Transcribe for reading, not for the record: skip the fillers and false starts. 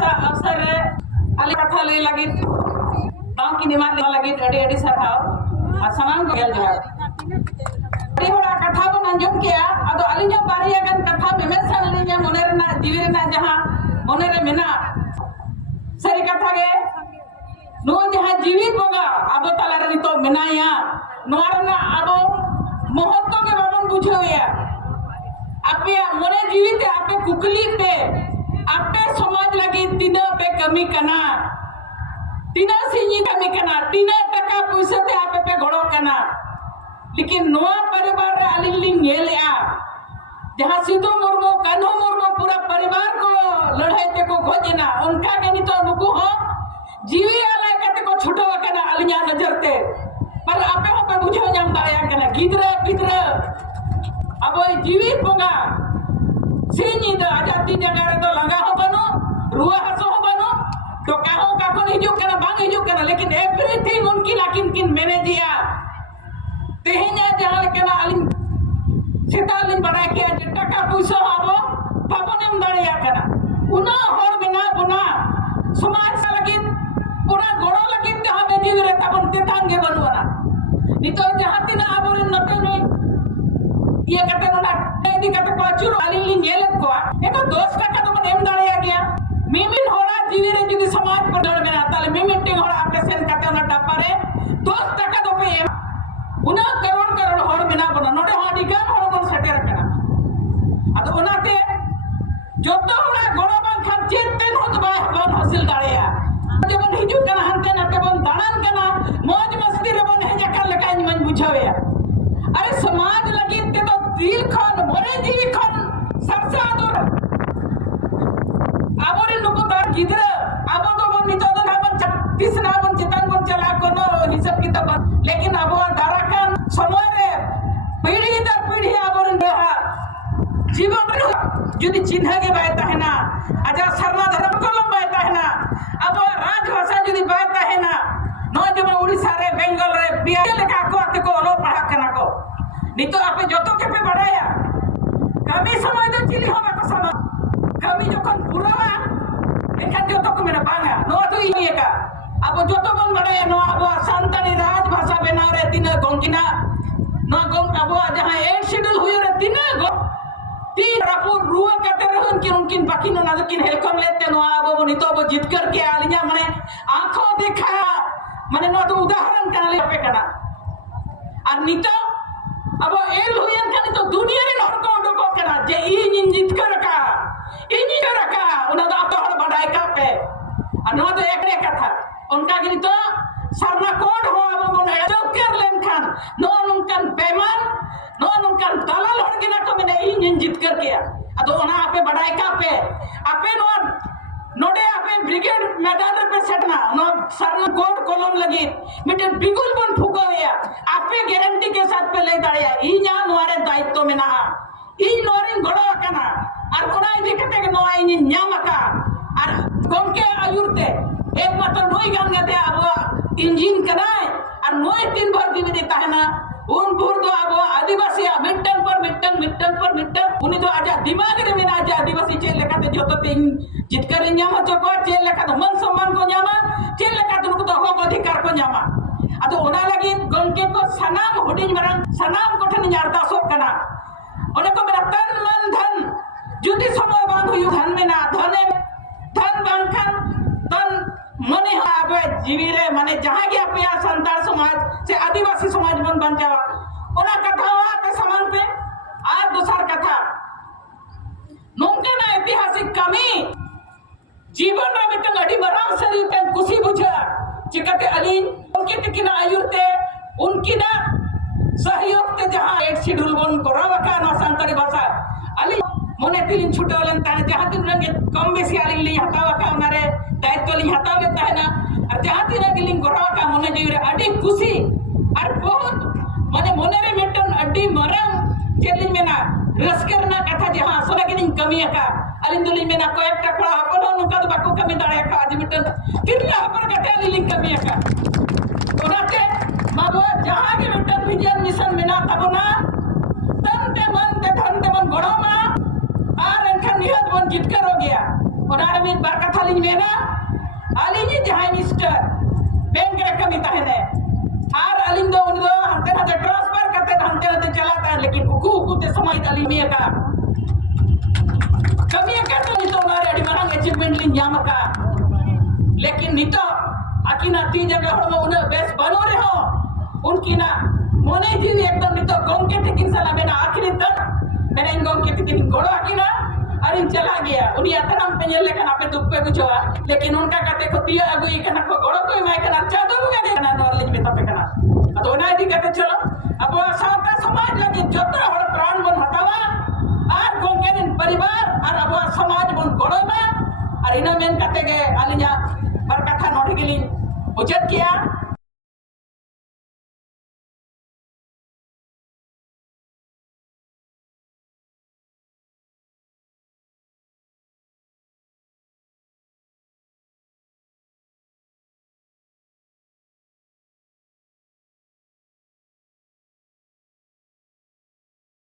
अवसर आले कथा लय लगी दाम की निमा लगी अड़ी सरहाव सामान को गल जोहार अड़ी होड़ा कथा बन अंजम किया अदो अलिंजा बारिया गन कथा मेमेसन अलिंजा मोने रना जीवी रना जहां मोने रे मेना सरी कथा गे नो जहां जीवित बोगा अब तला रे तो मेनाया नोआ रना अब महत्व के बाबन बुझावया आपे मोने जीवित आपे कुकली पे आपे समाज लगी तीना पे कमी कना तीना सिंजी कमी कना तीना टका पैसा ते आपे पे घोड़ो कना लेकिन नोआ परिवार रे अलिलिंग नेलया जहां सिद्धू मुर्मू कान्हू मुर्मू पूरा परिवार को लड़ाई ते को खोजना उनका के नितो नुकु हो जीवी आला कते को छोटो कना अलिया नजर ते पर आपे हो पे बुझो जाम दाया कना गिदरा पिदरा अब जीवित बोगा सिंजी द आजादी जगह रे तो लंगा हो बनो रुआ हसो हो बनो तो काहो काको हिजु कना बांग हिजु कना लेकिन एवरीथिंग उनकी लाकिन किन मैनेजिया तेहना जहां कना अलिन सेतालिन बड़ा किया टका पैसा आबो पापनेम दाड़िया कना उना हर बिना बुना समाज सा लगी पूरा गोड़ो लगी जहां बेजी रे तबन तेतांगे बनवाना नितो जहां तिना आबोरिन नते नई ये कते नोना दी कते को चुर अलिन नेलत को एको 10 टका तो बन एम दाड़िया गया मिमिन होड़ा जीवी रे जुदी समाज पर दड़ में ताले मिमिन होड़ा आपे सेन कते ना टापारे 10 टका तो पे उना करोड़ करोड़ होड़ बिना बना नोडे हाडी गान होड़ बन सटेर कना अद उनाते जोतो होड़ा गोड़ो बन खान चेतन होत बा बन हासिल दाड़िया जबन हिजु कना हंते नते बन दाड़ान कना मौज मस्ती रे बन हेजा कर लकाई मन बुझावे अरे समाज लगी ते तो दिल खान मोरे जीवी खान सबसे आदर आबोरे नुको दार गिदरा आबो तो बन नितो तो बन 36 ना बन चितन बन चला कोनो हिसाब किताब लेकिन आबो दाराकान समय रे पीढ़ी दर पीढ़ी आबोरे देहा जीवन रे जुदी चिन्ह के बायता है ना आजा सरना धर्म को लंबायता है ना आबो राजभाषा जुदी बायता है ना नो जब उड़ीसा रे बेंगल रे बिहार लेका को आते को लो पढ़ा कना को नितो आपे जोतो के पे बढ़ाया कमी समय दे चिली होबे को समय कमी जखन पुरावा एखान जोतो को मेना बांगा नो तो इनी का अब जोतो बन बढ़ाया नो अब संतानी राजभाषा बनाव रे तीन गोंगिना नो गों अब जहां एक शेड्यूल हुई रे तीन रापुर रुआ कते रहन कि उनकिन बाकी न नादकिन हेलकम लेते नो अब नितो अब जीत करके आलिया माने आंखों देखा माने नो तो उदाहरण कना ले पे कना और नितो अब एल हुयन कनी तो दुनिया रे नर को डको कना जे इन जीत कर का इन रखा उना तो आप हर बढ़ाई का पे और नो तो एक कथा उनका गिनी तो सरना कोड हो अब मन एजो कर लेन खान नो उनकन बेमान नो उनकन दलाल हर गिना को मैंने इन जीत कर किया अतो ओना आपे बढ़ाई का पे आपे नो नोडे आपे ब्रिगेड मैदान पे सेटना नो सरना कोड कॉलम लगी मिटे बिगुल बन फुगोया आपे गारंटी के साथ पे ले दाड़िया इना नोरे दायित्व में ना इन नोरिन गड़ो कना और ओना इदि कते नो इन न्यामका और गोमके आयुरते एक मात्र नोई गान गते अब इंजिन कनाय और नोई तीन भर दिवे देता है ना उन भूर दो अब आदिवासी मिट्टन पर उनी तो आजा दिमाग रे मेना आजा आदिवासी चे लेकाते जोतो तीन जितकर न्यामा चको चे लेकाते मन सम्मान को न्यामा चे लेकाते उनको तो हक अधिकार को न्यामा अतो ओना लगी गोमके को सनाम हुडिन मरन सनाम कोठन अरदासो कना ओने को मेरा तन मन धन जुदी समय बांग हुई धन में ना धन बांगखान तन मने आबे जीवी रे माने जहां गया पे संताल समाज से आदिवासी समाज बन जावा ओना कथा पे समान पे आज दूसर कथा नोंका ना ऐतिहासिक कमी जीवन रे मिटन अडी मराव सरी पेन खुशी बुझा चिकते अलीन उनकी टिकिना आयुरते उनकी ना सहयोग ते जहां एक शेड्यूल बन करावा का ना संताली भाषा अली मोने तीन छुटोलन ताने जहां तीन रंगे कम बेसी आली ली हटावा का मारे दायित्व ली हटावे ता है ना और जहां तीन गिलिंग करावा का मोने जीव रे अडी खुशी और बहुत माने मोने रे मिटन अडी मराव चेलिन मेना रसकरना कथा जहां सोना गिलिंग कमी का अलिन दुलिन मेना को एक टकड़ा अपन नुका तो बाको कमी दाड़े का आज मिटन कितला पर कटे अलिन कमी का ओनाते बाबा जहां के मिटन विजन मिशन मेना तबना तन ते मन ते धन ते मन गड़ो मा और इनका निहत बन जितकर हो गया Onar min bar katha lin mena alini jahai mister bank re kami tahene ar alin do un do hante hante transfer kate hante hante chalata lekin uku te samai alimi ka kami ka to nito onar adi marang achievement lin nyamaka lekin nito akina ti jaga hormo una bes bano re ho unkina mone jiwi ekdam nito gomke tekin sala mena akhiri tak mena gomke tekin goro akina अरिन चला गया उन्हीं अतरम पेंजल लेकिन आपे दुख पे बुझवा लेकिन उनका कहते को दिया अगुई कना को गड़ो कोई मैं कना चादो मुगे कना नॉलेज में तपे कना तो ना दी कहते चलो अब सावता समाज लगी जोतरा हर प्राण बन हटावा आर गोंकेन परिवार और अब समाज बन गड़ो में और इना मेन कहते के अलिया बर कथा नोड़ी गेली उचित किया